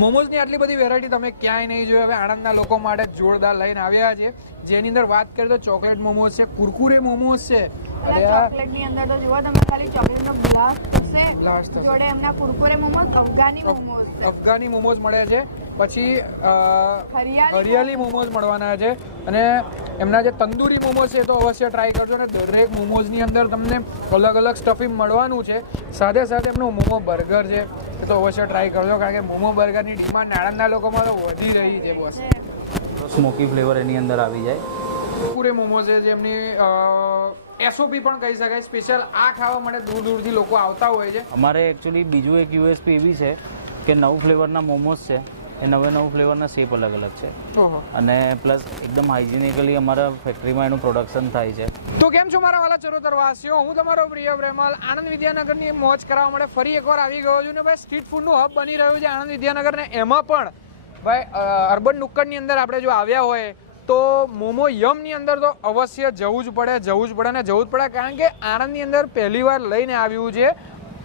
મોમોઝની આટલી બધી વેરાયટી તમે ક્યાંય નહીં જોઈ. હવે આણંદના લોકો માટે જોરદાર લઈને આવ્યા છે, જેની અંદર વાત કરીએ તો ચોકલેટ મોમોઝ છે, કુરકુરે મોમોઝ છે. ચોકલેટની અંદર તો જુઓ તમે ખાલી ચોકલેટનો બ્લાસ્ટ થશે. જોડે એમના કુરકુરે મોમોઝ, અફઘાની મોમોઝ મળે છે. પછી હરિયાળી મોમોઝ મળવાના છે, અને એમના જે તંદૂરી મોમોઝ છે તો અવશ્ય ટ્રાય કરજો. અને દરેક મોમોઝની અંદર તમને અલગ અલગ સ્ટફિંગ મળવાનું છે. સાથે સાથે એમનું મોમો બર્ગર છે એ તો અવશ્ય ટ્રાય કરજો, કારણ કે મોમો બર્ગરની ડિમાન્ડ આણંદના લોકોમાં તો વધી રહી છે બોસ. સ્મોકી ફ્લેવર એની અંદર આવી જાય. કુરકુરે મોમોઝ છે જેમની એસઓપી પણ કહી શકાય. સ્પેશિયલ આ ખાવા માટે દૂર દૂરથી લોકો આવતા હોય છે. અમારે એકચ્યુઅલી બીજું એક યુએસપી એવી છે કે 9 ફ્લેવરના મોમોઝ છે, એ 9 ફ્લેવરના શેપ અલગ અલગ છે, અને પ્લસ એકદમ હાઇજેનિકલી અમારા ફેક્ટરીમાં એનું પ્રોડક્શન થાય છે. તો કેમ છો મારા વાલા ચરોતરવાસીઓ, હું તમારો પ્રિય પ્રેમલ આણંદ વિદ્યાનગરની મોજ કરાવવા માટે ફરી એકવાર આવી ગયો છું. ને ભાઈ સ્ટ્રીટ ફૂડનું હબ બની રહ્યું છે આણંદ વિદ્યાનગર, ને એમાં પણ ભાઈ અર્બન નુક્કડની અંદર આપણે જો આવ્યા હોય તો મોમો યમની અંદર તો અવશ્ય જવું જ પડે, કારણ કે આણંદની અંદર પહેલી વાર લઈને આવ્યું છે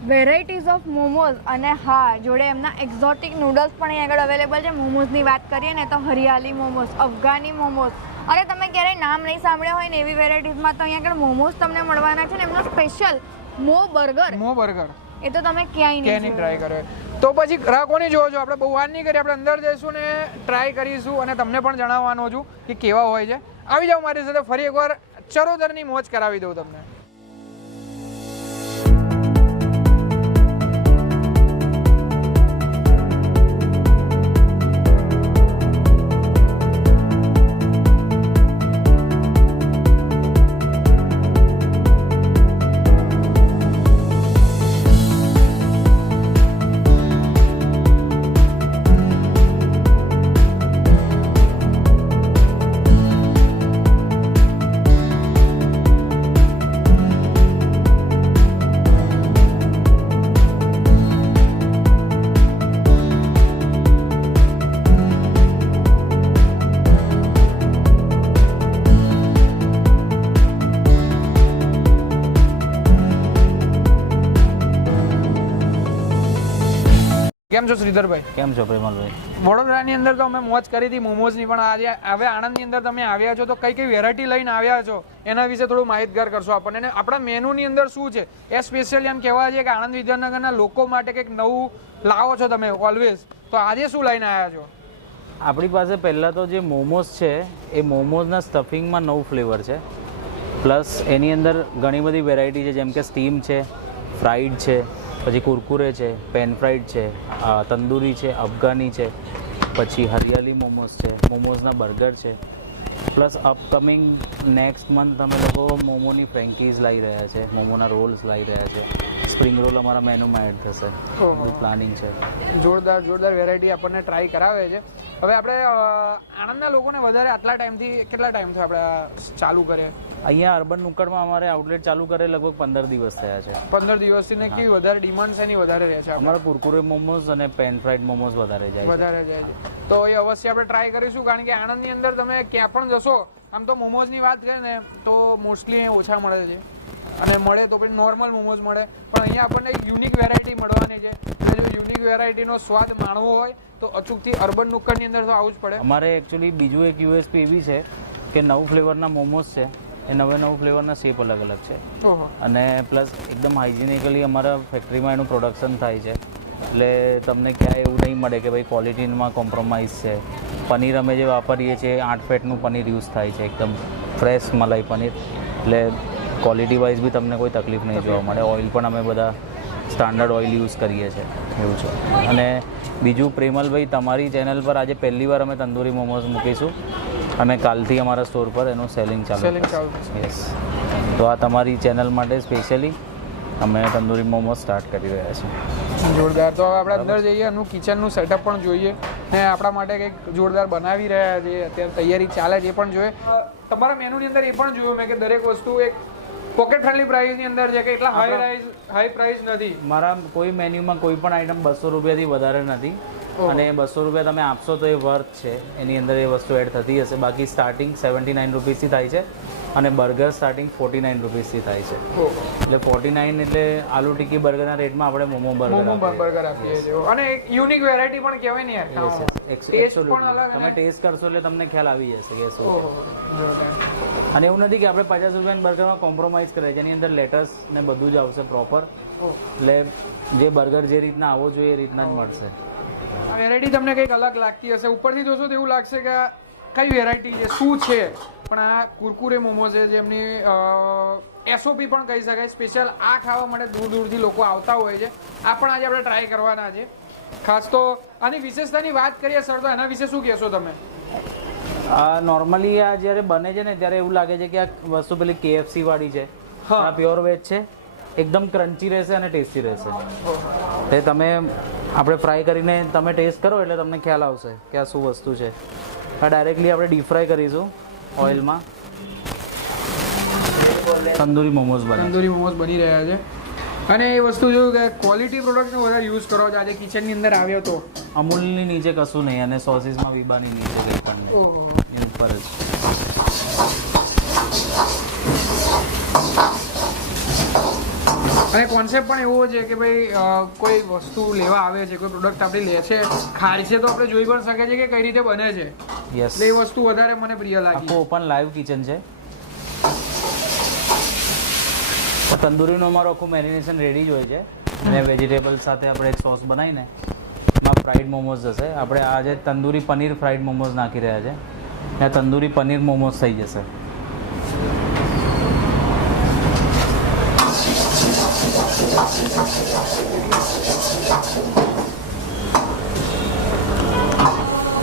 વેરાયટીઝ ઓફ મોમોઝ. અને હા, જોડે એમના એક્ઝોટિક નૂડલ્સ પણ અહીં આગળ અવેલેબલ છે. મોમોઝની વાત કરીએ ને તો હરિયાળી મોમોઝ, અફઘાની મોમોઝ, અને તમે ક્યારેય નામ નહીં સાંભળ્યા હોય ને એવી વેરાયટીઝમાં તો અહીં આગળ મોમોઝ તમને મળવાના છે. ને એમનો સ્પેશિયલ મો બર્ગર એ તો તમે ક્યાંય નહીં ટ્રાય કર્યો. તો પછી ગ્રાહકોની જોવો છો, આપણે બહુ વાર નહીં કરીએ, આપણે અંદર જઈશું ને ટ્રાય કરીશું અને તમને પણ જણાવવાનો છું કે કેવા હોય છે. આવી જાઓ મારી સાથે, ફરી એકવાર ચરોતરની મોજ કરાવી દઉં તમને. કેમ છો શ્રીધરભાઈ? કેમ છો પ્રેમલભાઈ? વડોદરાની અંદર તો અમે મોજ કરી હતી મોમોઝની, પણ આજે હવે આણંદની અંદર તમે આવ્યા છો તો કઈ કઈ વેરાયટી લઈને આવ્યા છો એના વિશે થોડું માહિતગાર કરશો આપણને. અને આપણા મેનુની અંદર શું છે એ સ્પેશિયલી એમ કહેવાય છે કે આણંદ વિદ્યાનગરના લોકો માટે કંઈક નવું લાવો છો તમે ઓલવેઝ, તો આજે શું લઈને આવ્યા છો? આપણી પાસે પહેલાં તો જે મોમોઝ છે એ મોમોઝના સ્ટફિંગમાં 9 ફ્લેવર છે, પ્લસ એની અંદર ઘણી બધી વેરાયટી છે, જેમ કે સ્ટીમ છે, ફ્રાઈડ છે, પછી કુરકુરે છે, પેન ફ્રાઈડ છે, તંદૂરી છે, અફઘાની છે, પછી હરિયાળી મોમોઝ છે, મોમોઝના બર્ગર છે, પ્લસ અપકમિંગ નેક્સ્ટ મંથ અમે લોકો મોમોની ફ્રેન્કીઝ લાવી રહ્યા છે, મોમોના રોલ્સ લાવી રહ્યા છે, સ્પ્રિંગ રોલ અમારા મેનુમાં એડ થશે, પ્લાનિંગ છે. જોરદાર વેરાયટી આપણને ટ્રાય કરાવે છે. હવે આપણે આણંદના લોકોને વધારે આટલા ટાઈમથી કેટલા ટાઈમથી આપણે ચાલુ કરીએ? અહીંયા અર્બન નુક્કડમાં અમારે આઉટલેટ ચાલુ કરે લગભગ 15 દિવસ થયા છે. 15 દિવસથી ને કેવી વધારે ડિમાન્ડ છે એની વધારે રહે છે? અમારા કુરકુરે મોમોઝ અને પેન ફ્રાઈડ મોમોઝ વધારે જાય છે. તો એ અવશ્ય આપણે ટ્રાય કરીશું, કારણ કે આણંદની અંદર તમે ક્યાં પણ જશો, આમ તો મોમોઝની વાત કરીએ ને તો મોસ્ટલી ઓછા મળે છે, અને મળે તો પછી નોર્મલ મોમોઝ મળે, પણ અહીંયા આપણને એક યુનિક વેરાયટી મળવાની છે. જો યુનિક વેરાયટીનો સ્વાદ માણવો હોય તો અચૂકથી અર્બન નુક્કડની અંદર તો આવવું જ પડે. અમારે એકચ્યુઅલી બીજું એક યુએસપી એવી છે કે 9 ફ્લેવરના મોમોઝ છે, એ 9 ફ્લેવરના શેપ અલગ અલગ છે, અને પ્લસ એકદમ હાઇજેનિકલી અમારા ફેક્ટરીમાં એનું પ્રોડક્શન થાય છે, એટલે તમને ક્યાંય એવું નહીં મળે કે ભાઈ ક્વોલિટીમાં કોમ્પ્રોમાઇઝ છે. પનીર અમે જે વાપરીએ છીએ 8 ફેટનું પનીર યુઝ થાય છે, એકદમ ફ્રેશ મલાઈ પનીર, એટલે ક્વોલિટી વાઇઝ બી તમને કોઈ તકલીફ નહીં જોવા મળે. ઓઇલ પણ અમે બધા સ્ટાન્ડર્ડ ઓઇલ યુઝ કરીએ છીએ, એવું છે. અને બીજું પ્રેમલભાઈ, તમારી ચેનલ પર આજે પહેલી વાર અમે તંદૂરી મોમોઝ મૂકીશું, અને કાલથી અમારા સ્ટોર પર એનું સેલિંગ ચાલુ થશે. યસ, તો આ તમારી ચેનલ માટે સ્પેશિયલી અમે તંદૂરી મોમોઝ સ્ટાર્ટ કરી રહ્યા છીએ. જોરદાર. તો હવે આપણે અંદર જઈએ, એનું કિચનનું સેટઅપ પણ જોઈએ, ને આપણા માટે કંઈક જોરદાર બનાવી રહ્યા છે, અત્યારે તૈયારી ચાલે છે એ પણ જોઈએ. તમારા મેનુની અંદર એ પણ જોયું મેં કે દરેક વસ્તુ એક પોકેટ ફ્રેન્ડલી પ્રાઇસની અંદર છે, કે એટલા હાઈ પ્રાઇસ નથી. મારા કોઈ મેન્યુમાં કોઈ પણ આઈટમ 200 રૂપિયાથી વધારે નથી, અને 200 રૂપિયા તમે આપશો તો એ વર્થ છે, એની અંદર એ વસ્તુ એડ થતી હશે. બાકી સ્ટાર્ટિંગ 79 રૂપીસથી થાય છે, અને બર્ગર સ્ટાર્ટિંગ 49 રૂપીસથી થાય છે. એટલે 49 એટલે આલુ ટિક્કી બર્ગરના રેટમાં આપણે મોમો બર્ગર આપીએ છીએ અને એક યુનિક વેરાયટી પણ કહેવાય ને યાર ખાવામાં. ટેસ્ટ પણ અલગ તમે ટેસ્ટ કરશો એટલે તમને ખ્યાલ આવી જશે કે શું છે. ઓહો. અને એવું નથી કે આપણે 50 રૂપિયાની બર્ગરમાં કોમ્પ્રોમાઇઝ કરે જેની અંદર લેટસ ને બધું જ આવશે પ્રોપર. એટલે જે બર્ગર જે રીતના આવવો જોઈએ એ રીતના જ મળશે. આ વેરાયટી તમને કંઈક અલગ લાગતી હશે, ઉપરથી જોશો તો એવું લાગશે કે આ કઈ વેરાયટી છે શું છે, પણ આ કુરકુરે મોમો છે જેમની એસઓપી પણ કહી શકાય. સ્પેશિયલ આ ખાવા માટે દૂર દૂરથી લોકો આવતા હોય છે. આ પણ આજે આપણે ટ્રાય કરવાના છે. ખાસ તો આની વિશેષતાની વાત કરીએ સર તો એના વિશે શું કહેશો તમે? નોર્મલી આ જ્યારે બને છે ને ત્યારે એવું લાગે છે કે આ વસ્તુ પેલી KFC વાળી છે. આ પ્યોર વેજ છે, એકદમ ક્રન્ચી રહેશે અને ટેસ્ટી રહેશે. તે તમે આપણે ફ્રાય કરીને તમે ટેસ્ટ કરો એટલે તમને ખ્યાલ આવશે કે આ શું વસ્તુ છે. આ ડાયરેક્ટલી આપણે ડીપ ફ્રાય કરીશું ઓઇલમાં. તંદૂરી મોમોઝ બની રહ્યા છે અને એ વસ્તુ જોયું કે ક્વોલિટી પ્રોડક્ટનો વધારે યુઝ કરો છો. આજે કિચનની અંદર આવ્યો તો અમૂલની નીચે કશું નહીં અને સોસીસમાં વિબાની નીચે કંઈ પણ નહીં, એની ઉપર જ. અને કોન્સેપ્ટ પણ એવો છે કે ભાઈ કોઈ વસ્તુ લેવા આવે છે, કોઈ પ્રોડક્ટ આપણી લે છે, ખાય છે તો આપણે જોઈ પણ શકીએ છીએ કે કઈ રીતે બને છે. યસ, એ વસ્તુ વધારે મને પ્રિય લાગી. આખું ઓપન લાઈવ કિચન છે. તંદૂરીનું અમારું આખું મેરિનેશન રેડી જ હોય છે અને વેજીટેબલ સાથે આપણે એક સોસ બનાવીને એમાં ફ્રાઈડ મોમોઝ હશે. આપણે આજે તંદૂરી પનીર ફ્રાઈડ મોમોઝ નાખી રહ્યા છે. ત્યાં તંદૂરી પનીર મોમોઝ થઈ જશે.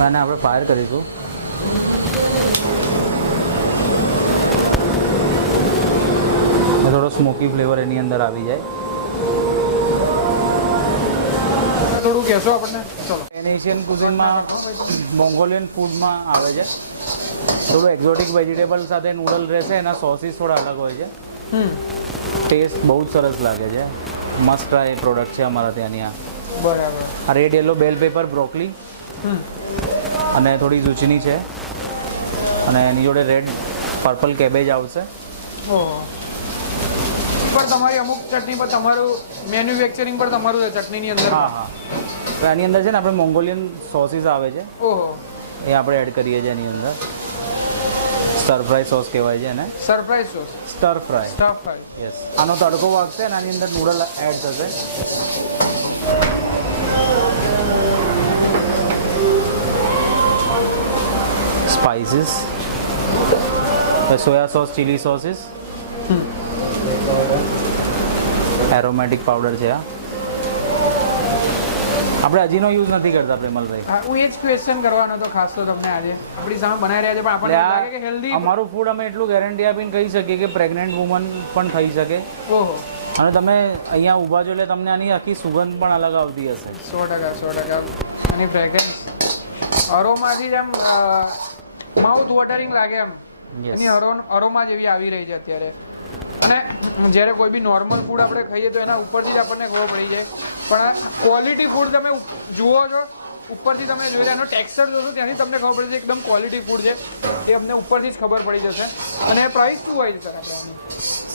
અને આપણે ફાયર કરીશું. થોડો સ્મોકી ફ્લેવર એની અંદર આવી જાય. થોડું કહેશો આપણને? ચલો. એશિયન કુઝિનમાં મોંગોલિયન ફૂડમાં આવે છે. થોડું એક્ઝોટિક વેજીટેબલ સાથે નૂડલ રહેશે. એના સોસીસ થોડા અલગ હોય છે. ટેસ્ટ બહુ જ સરસ લાગે છે. મસ્ટ ટ્રાય પ્રોડક્ટ છે અમારા ત્યાંની. આ બરાબર. આ રેડ યલો બેલ પેપર બ્રોકલી અને થોડી ઝુચની છે અને એની જોડે રેડ પર્પલ કેબેજ આવશે. ઓહો. પર તમારી અમુક ચટણી પર તમારું મેન્યુફેક્ચરિંગ પર તમારું છે ચટણીની અંદર? હા હા. તો આની અંદર છે ને આપણે મોંગોલિયન સોસીસ આવે છે. ઓહો. એ આપણે એડ કરીએ છીએ એની અંદર. સ્ટર ફ્રાય સોસ કહેવાય છે એને. Surprise sauce. Stir fry. Stir fry. Yes. આનો તડકો વાગશે અને આની અંદર નૂડલ એડ થશે. Spices, soya sauce, chilli sauces, aromatic powder છે. આ આપણે હજીનો યુઝ નથી કરતા પ્રેમલભાઈ. હા, હું એ જ ક્વેશ્ચન કરવાનો હતો ખાસ તો તમને. આજે આપણી સામે બનાવી રહ્યા છે પણ આપણને લાગે કે હેલ્ધી. અમારું ફૂડ અમે એટલું ગેરંટી આપીને કહી શકીએ કે પ્રેગ્નન્ટ વુમન પણ ખાઈ શકે. ઓહો. અને તમે અહીંયા ઊભા છો એટલે તમને આની આખી સુગંધ પણ અલગ આવતી હશે. 100%. એની ફ્રેગ્રન્સ અરોમાથી જ આમ માઉથ વોટરિંગ લાગે એમ. એની અરોમા જેવી આવી રહી છે અત્યારે. અને જ્યારે કોઈ બી નોર્મલ ફૂડ આપણે ખાઈએ તો એના ઉપરથી જ આપણને ખબર પડી જાય, પણ ક્વોલિટી ફૂડ તમે જુઓ છો, ઉપરથી તમે જોઈ એનો ટેક્સચર જોશો ત્યાંથી તમને ખબર પડે છે એકદમ ક્વોલિટી ફૂડ છે. એ અમને ઉપરથી જ ખબર પડી જશે. અને પ્રાઇસ શું હોય છે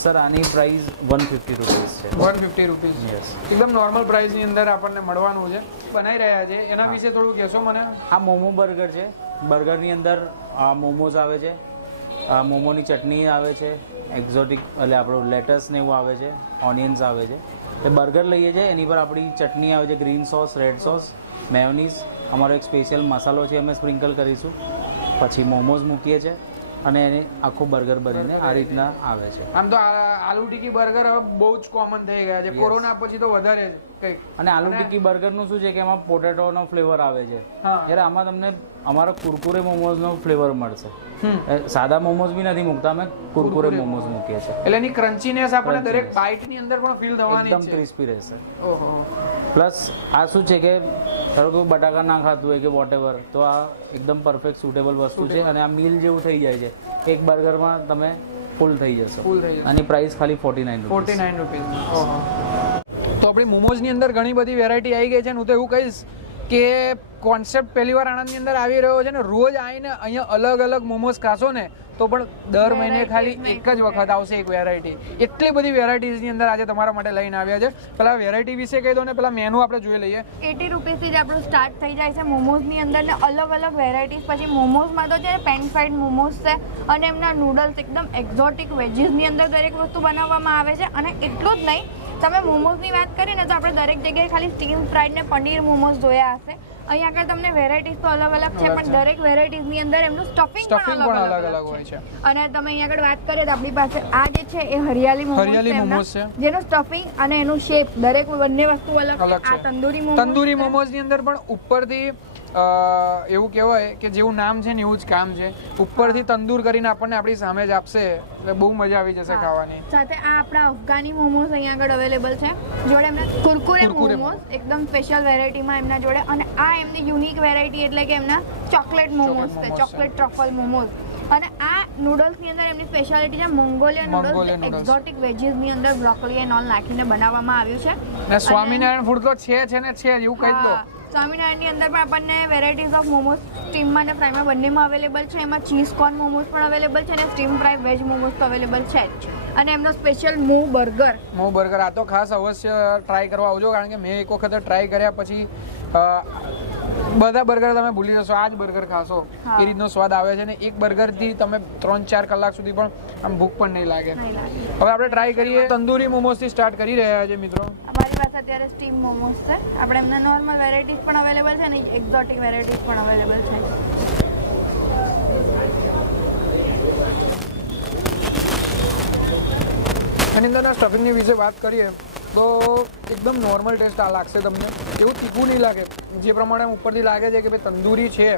સર? આની પ્રાઇસ 150 રૂપીસ છે. 150 રૂપીસ. યસ. એકદમ નોર્મલ પ્રાઇસની અંદર આપણને મળવાનું છે. બનાવી રહ્યા છે એના વિશે થોડું કહેશો મને? આ મોમો બર્ગર છે. બર્ગરની અંદર મોમોઝ આવે છે, મોમોની ચટણી આવે છે, એક્ઝોટિક એટલે આપણું લેટસ ને એવું આવે છે, ઓનિયન્સ આવે છે. એ બર્ગર લઈએ છીએ, એની પર આપણી ચટણી આવે છે, green sauce, red sauce, mayonnaise. અમારો એક સ્પેશિયલ મસાલો છે અમે સ્પ્રિંકલ કરીશું. પછી મોમોઝ મૂકીએ છીએ અને એને આખું બર્ગર બનીને આ રીતના આવે છે. આમ તો આલુ ટિક્કી બર્ગર હવે બહુ જ કોમન થઈ ગયા છે. કોરોના પછી તો વધારે જ કંઈક. અને આલુ ટિક્કી બર્ગરનું શું છે કે એમાં પોટેટોનો ફ્લેવર આવે છે. જ્યારે આમાં તમને અમારા કુરકુરે મોમોઝનો ફ્લેવર મળશે. સાદા મોમોઝ બી નથી મૂકતા, અમે કુરકુરે મોમોઝ મૂકીએ છીએ. એટલે એની ક્રન્ચીનેસ આપણે દરેક બાઇટની અંદર પણ ફીલ થવાની એકદમ ક્રિસ્પી રહેશે. ઓહો. પ્લસ આ શું છે કે ધારો કે બટાકા ના ખાતું હોય કે વોટેવર, તો આ એકદમ પરફેક્ટ સુટેબલ વસ્તુ છે અને આ મીલ જેવું થઈ જાય છે. એક બર્ગરમાં તમે ફૂલ થઈ જશો. આની પ્રાઇસ ખાલી 49 રૂપીસ. ઓહો. તો આપણી મોમોઝની અંદર ઘણી બધી વેરાયટી આવી ગઈ છે. હું તો એવું કહીશ કે કોન્સેપ્ટ પહેલી વાર આણંદની અંદર આવી રહ્યો છે ને રોજ આવીને અહીંયા અલગ અલગ મોમોઝ ખાશો ને તો પણ દર મહિને ખાલી એક જ વખત આવશે એક વેરાયટી. એટલી બધી વેરાયટીઝની અંદર આજે તમારા માટે લઈને આવ્યા છે. પેલા વેરાયટી વિશે કહી દો ને પેલા મેનુ આપણે જોઈ લઈએ. 80 રૂપીસથી જ આપણું સ્ટાર્ટ થઈ જાય છે મોમોઝની અંદર ને અલગ અલગ વેરાયટીઝ. પછી મોમોઝમાં તો છે ને પેન ફ્રાઈડ મોમોઝ છે અને એમના નૂડલ્સ એકદમ એક્ઝોટિક વેજીસની અંદર દરેક વસ્તુ બનાવવામાં આવે છે. અને એટલું જ નહીં, તમે મોમોઝની વાત કરી ને તો આપણે દરેક જગ્યાએ ખાલી સ્ટીમ ફ્રાઈડ ને પનીર મોમોઝ જોયા હશે. અહીંયા આગળ તમને વેરાયટીઝ તો અલગ અલગ છે, પણ દરેક વેરાયટીઝની અંદર એમનું સ્ટફિંગ પણ અલગ અલગ હોય છે. અને તમે અહીંયા આગળ વાત કરીએ તો આપણી પાસે આ જે છે એ હરિયાળી મોમોઝ છે, જેનું સ્ટફિંગ અને એનું શેપ દરેક બંને વસ્તુ અલગ છે. આ તંદૂરી મોમોઝની અંદર પણ ઉપરથી એવું કહેવાય કે જેવું નામ છે ને એવું જ કામ છે. ઉપરથી તંદૂર કરીને આપણને આપણી સામે જ આપશે એટલે બહુ મજા આવી જશે ખાવાની. સાથે આ આપણા અફઘાની મોમોઝ અહીંયા આગળ અવેલેબલ છે. જોડે એમના કુરકુરે મોમોઝ એકદમ સ્પેશિયલ વેરાયટીમાં એમના જોડે. અને આ એમની યુનિક વેરાયટી એટલે કે એમના ચોકલેટ મોમોઝ છે, ચોકલેટ ટ્રફલ મોમોઝ. અને આ નૂડલ્સની અંદર એમની સ્પેશિયાલિટી છે મંગોલિયન નૂડલ્સ, એક્ઝોટિક વેજીસની અંદર બ્રોકોલી એન્ડ ઓલ નાખીને બનાવવામાં આવ્યું છે. અને સ્વામિનારાયણ ફૂડ તો છે ને છે એવું કહી દો. સ્વામિનારાયણની અંદર પણ આપણને વેરાયટીઝ ઓફ મોમોઝ સ્ટીમમાં અને ફ્રાઈમાં બંનેમાં અવેલેબલ છે. એમાં ચીઝ કોર્ન મોમોઝ પણ અવેલેબલ છે અને સ્ટીમ ફ્રાય વેજ મોમોઝ તો અવેલેબલ છે જ. અને એમનો સ્પેશિયલ મૂ બર્ગર આ તો ખાસ અવશ્ય ટ્રાય કરવા આવજો, કારણ કે મેં એક વખત ટ્રાય કર્યા પછી બધા બર્ગર તમે ભૂલી જશો. આ જ બર્ગર ખાશો એ રીતનો સ્વાદ આવે છે. ને એક બર્ગરથી તમે 3-4 કલાક સુધી પણ આમ ભૂખ પણ નહીં લાગે. હવે આપણે ટ્રાય કરીએ. તંદૂરી મોમોઝથી સ્ટાર્ટ કરી રહ્યા છે મિત્રો. અમારી પાસે અત્યારે સ્ટીમ મોમોઝ છે. આપણે એમના નોર્મલ વેરાયટીઝ પણ અવેલેબલ છે અને એક્ઝોટિક વેરાયટીઝ પણ અવેલેબલ છે. એની અંદરના સ્ટફિંગની વિશે વાત કરીએ તો એકદમ નોર્મલ ટેસ્ટ આ લાગશે તમને. એવું તીખું નહીં લાગે જે પ્રમાણે ઉપરથી લાગે છે કે ભાઈ તંદૂરી છે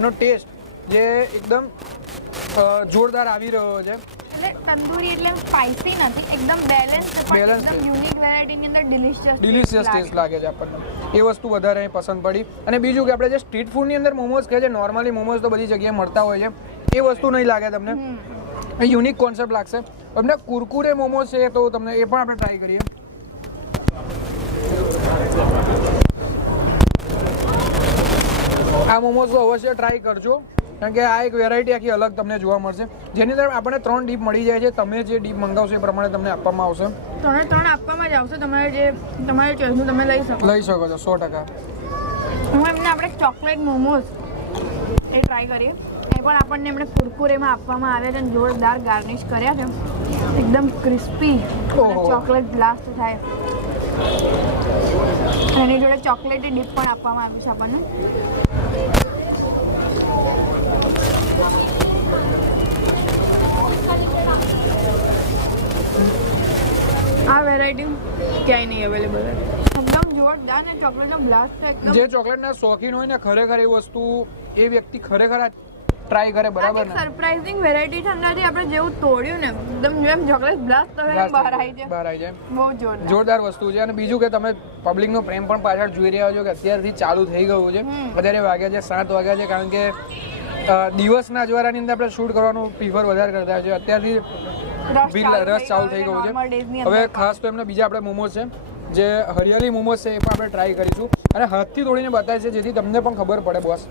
એનો ટેસ્ટ જે એકદમ જોરદાર આવી રહ્યો છે. તંદૂરી એટલે સ્પાઇસી નથી, એકદમ બેલેન્સ એકદમ યુનિક વેરાયટીની અંદર ડિલિશિયસ ટેસ્ટ લાગે છે આપણને. એ વસ્તુ વધારે પસંદ પડી. અને બીજું કે આપણે જે સ્ટ્રીટ ફૂડની અંદર મોમોઝ કહે છે, નોર્મલી મોમોઝ તો બધી જગ્યાએ મળતા હોય છે, એ વસ્તુ નહીં લાગે તમને. એ યુનિક કોન્સેપ્ટ લાગશે. તમને કુરકુરે મોમોઝ છે તો તમને એ પણ આપણે ટ્રાય કરીએ. આ મોમોઝ તો અવશ્ય ટ્રાય કરજો, કારણ કે આ એક વેરાયટી આખી અલગ તમને જોવા મળશે, જેની અંદર આપણને 3 ડીપ મળી જાય છે. તમે જે ડીપ મંગાવશો એ પ્રમાણે તમને આપવામાં આવશે. 3 આપવામાં જ આવશે. તમારી ચોઈસનું તમે લઈ શકો છો 100%. હું એમને આપણે ચોકલેટ મોમોઝ એ ટ્રાય કરીએ. એ પણ આપણને એમણે કુરકુરેમાં આપવામાં આવ્યા છે અને જોરદાર ગાર્નિશ કર્યા છે. એકદમ ક્રિસ્પી ચોકલેટ બ્લાસ્ટ થાય. એની જોડે ચોકલેટી ડીપ પણ આપવામાં આવ્યું છે આપણને. આ વેરાયટી ક્યાંય નહીં અવેલેબલ. એકદમ જોરદાર ને ચોકલેટનો બ્લાસ્ટ છે. એકદમ જે ચોકલેટના શોખીન હોય ને ખરેખર એ વસ્તુ એ વ્યક્તિ ખરેખર ટ્રાય કરે. બરાબર ને? સરપ્રાઇઝિંગ વેરાયટી છે. અંદરથી આપણે જેવું તોડ્યું ને એકદમ જેમ ચોકલેટ બ્લાસ્ટ થશે બહાર આવી જાય. બહુ જોરદાર વસ્તુ છે. અને બીજું કે તમે પબ્લિકનો પ્રેમ પણ પાછળ જોઈ રહ્યા છો કે અત્યારથી ચાલુ થઈ ગયું છે. અત્યારે વાગ્યા છે 7 વાગ્યા છે, કારણ કે દિવસના અજવાળાની અંદર આપણે શૂટ કરવાનું પ્રિફર વધારે કરતા હોય છે. અત્યારથી રસ ચાલુ થઈ ગયું છે. હવે ખાસ તો એમના બીજા આપણે મોમોઝ છે જે હરિયાળી મોમોઝ છે, એ પણ આપણે ટ્રાય કરીશું અને હાથથી તોડીને બતાવીશું જેથી તમને પણ ખબર પડે. બોસ,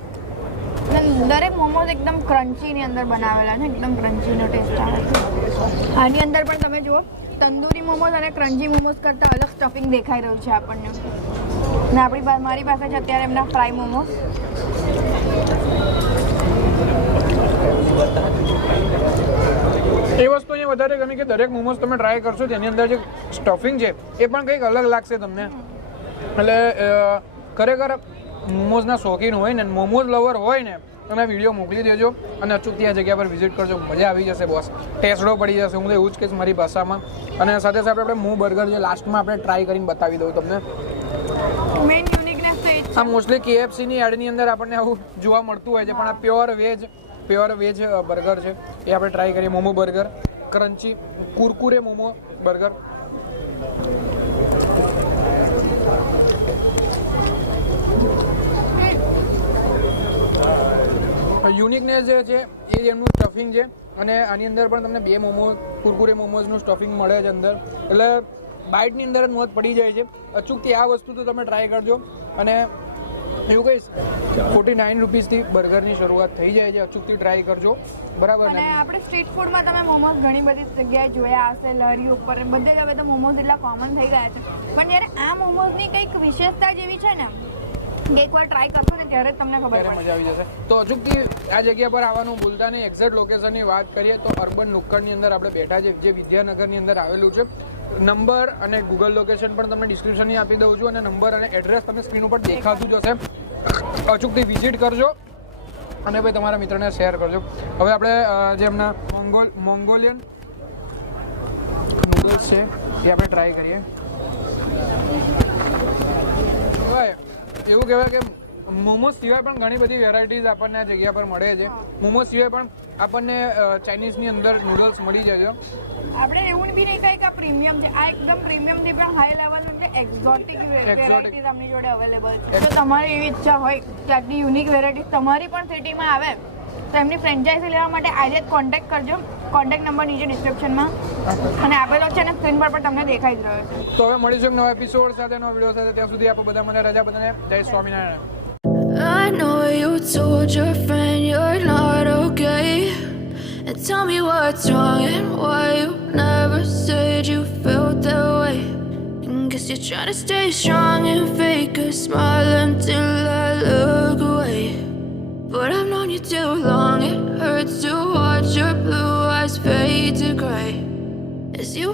દરેક મોમોઝ એકદમ ક્રન્ચીની અંદર બનાવેલા છે. એકદમ ક્રન્ચીનો ટેસ્ટ આવે છે. આની અંદર પણ તમે જુઓ તંદૂરી મોમોઝ અને ક્રન્ચી મોમોઝ કરતાં અલગ સ્ટફિંગ દેખાઈ રહ્યું છે આપણને. અને મારી પાસે છે અત્યારે એમના ફ્રાય મોમોઝ. એ વસ્તુ અહીંયા વધારે ગમી કે દરેક મોમોઝ તમે ટ્રાય કરશો તેની અંદર જે સ્ટફિંગ છે એ પણ કંઈક અલગ લાગશે તમને. એટલે ખરેખર મોમોઝના શોખીન હોય ને, મોમોઝ લવર હોય ને, તમે વિડીયો મોકલી દેજો અને અચૂકથી આ જગ્યા પર વિઝિટ કરજો. મજા આવી જશે બોસ. ટેસ્ટો પડી જશે. હું તો એવું જ કહીશ મારી ભાષામાં. અને સાથે સાથે આપણે મૂ બર્ગર જે લાસ્ટમાં આપણે ટ્રાય કરીને બતાવી દઉં તમને. મેઇન યુનિકનેસ તો એ જ છે. આ મોસ્ટલી KFCની એડની અંદર આપણને આવું જોવા મળતું હોય છે, પણ આ પ્યોર વેજ બર્ગર છે. એ આપણે ટ્રાય કરીએ. Momo burger, crunchy Kurkure momo burger. Uniqueness જે છે એ એમનું સ્ટફિંગ છે. અને આની અંદર પણ તમને 2 મોમો કુરકુરે મોમોઝનું સ્ટફિંગ મળે છે અંદર. એટલે બાઇટની અંદર જ મોજ પડી જાય છે. અચૂકથી આ વસ્તુ તો તમે ટ્રાય કરજો. અને એવું કહીશ 49 રૂપીસથી બર્ગરની શરૂઆત થઈ જાય છે. અચૂકથી ટ્રાય કરજો, બરાબર અને ને? આપણે સ્ટ્રીટ ફૂડમાં તમે મોમોઝ ઘણી બધી જગ્યાએ જોયા હશે, લારી ઉપર બધે જ હવે તો મોમોઝ એટલા કોમન થઈ ગયા છે. પણ જ્યારે આ મોમોઝની કંઈક વિશેષતા જેવી છે ને કે એકવાર ટ્રાય કરશો ને ત્યારે જ તમને ખબર ત્યારે પડે. મજા આવી જશે. તો અચૂકથી આ જગ્યા પર આવવાનું ભૂલતા નહીં. એક્ઝેક્ટ લોકેશનની વાત કરીએ તો અર્બન નુક્કડની અંદર આપણે બેઠા છે, જે વિદ્યાનગરની અંદર આવેલું છે. નંબર અને ગૂગલ લોકેશન પણ તમને ડિસ્ક્રિપ્શનની આપી દઉં છું, અને નંબર અને એડ્રેસ તમને સ્ક્રીન ઉપર દેખાતું જ હશે. અચૂકથી વિઝિટ કરજો અને ભાઈ તમારા મિત્રને શેર કરજો. હવે આપણે જે એમના મોંગોલિયન નૂડલ્સ છે એ આપણે ટ્રાય કરીએ. ભાઈ એવું કહેવાય કે મોમોઝ સિવાય પણ ઘણી બધી વેરાયટીઝ આપણને આ જગ્યા પર મળે છે. મોમોઝ સિવાય પણ આપણને ચાઇનીઝની અંદર નૂડલ્સ મળી જાય છે. આપણે એવું બી નહીં કહે કે આ પ્રીમિયમ છે, આ એકદમ પ્રીમિયમથી પણ હાઈ લેવલનું કે એક્ઝોટિક વેરાયટીઝ આપણી જોડે અવેલેબલ છે. તો તમારી એવી ઈચ્છા હોય કે આટલી યુનિક વેરાયટીઝ તમારી પણ સિટીમાં આવે તો એમની ફ્રેન્ચાઇઝી લેવા માટે આજે જ કોન્ટેક્ટ કરજો. કોન્ટેક્ટ નંબર નીચે ડિસ્ક્રિપ્શનમાં અને આપેલો છે અને સ્ક્રીન પર પણ તમને દેખાઈ જ રહ્યો છે. તો હવે મળીશું એક નવા એપિસોડ સાથે, નવા વિડીયો સાથે. ત્યાં સુધી આપણે બધા મને રજા. બધાને જય Swaminarayan. I know you told your friend you're not okay. And tell me what's wrong and why you never said you felt that way. And guess you're trying to stay strong and fake a smile until I look away. But I've known you too long, it hurts to watch your blue eyes fade to gray as you